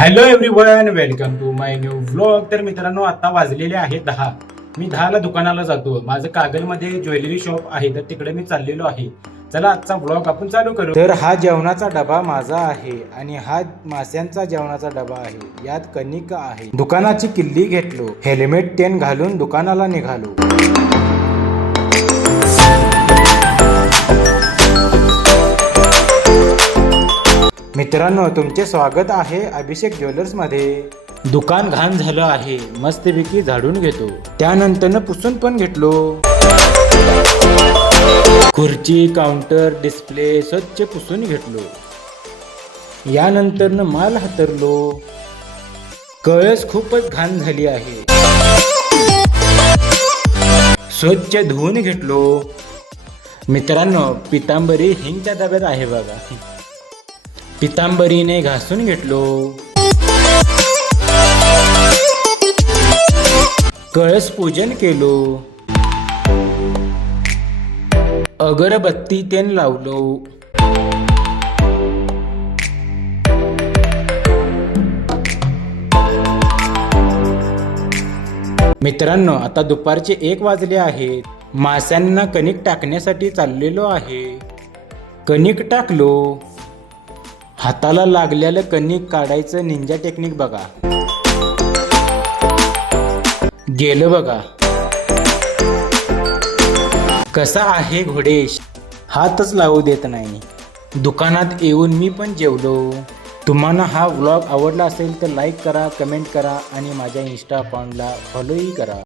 Hello everyone, welcome to my new vlog. तर मित्रांनो, आता वाजलेले आहेत 10. मी 10ला दुकानाला जातो. माझं कागलमध्ये ज्वेलरी शॉप आहे, तर तिकडे मी चाललेलो आहे. चला आजचा व्लॉग आपण चालू करू. तर हा जेवणाचा डबा माझा आहे आणि हा मास्यांचा जेवणाचा डबा आहे. यात कणिक आहे. दुकानाची किल्ली घेतलो, हेल्मेट तेन घालून दुकानाला निघालो. मित्रांनो, तुमचे स्वागत आहे अभिषेक ज्वेलर्स मध्ये. दुकान घाण झालं आहे, मस्तपैकी झाडून घेतो. त्यानंतर पुसून पण घेतलो. खुर्ची, काउंटर, डिस्प्ले स्वच्छ पुसून घेतलो. यानंतर माल हातरलो. कळस खूपच घाण झाली आहे, स्वच्छ धुवून घेतलो. मित्रांनो, पितांबरी हिंगच्या डब्यात आहे बघा. पितांबरीने घासून घेतलो. कळस पूजन केलो. अगरबत्ती तेन लावलो. मित्रांनो, आता दुपारचे 1 वाजले आहेत. माशांना कणिक टाकण्यासाठी चाललेलो आहे. कणिक टाकलो. हाताला लागलेलं कणिक काढायचं निंजा टेक्निक बघा. गेलं बघा. कसा आहे घोडेश, हातच लावू देत नाही. दुकानात येऊन मी पण जेवलो. तुम्हाला हा व्लॉग आवडला असेल तर लाईक करा, कमेंट करा आणि माझ्या इंस्टा अकाउंटला फॉलोही करा.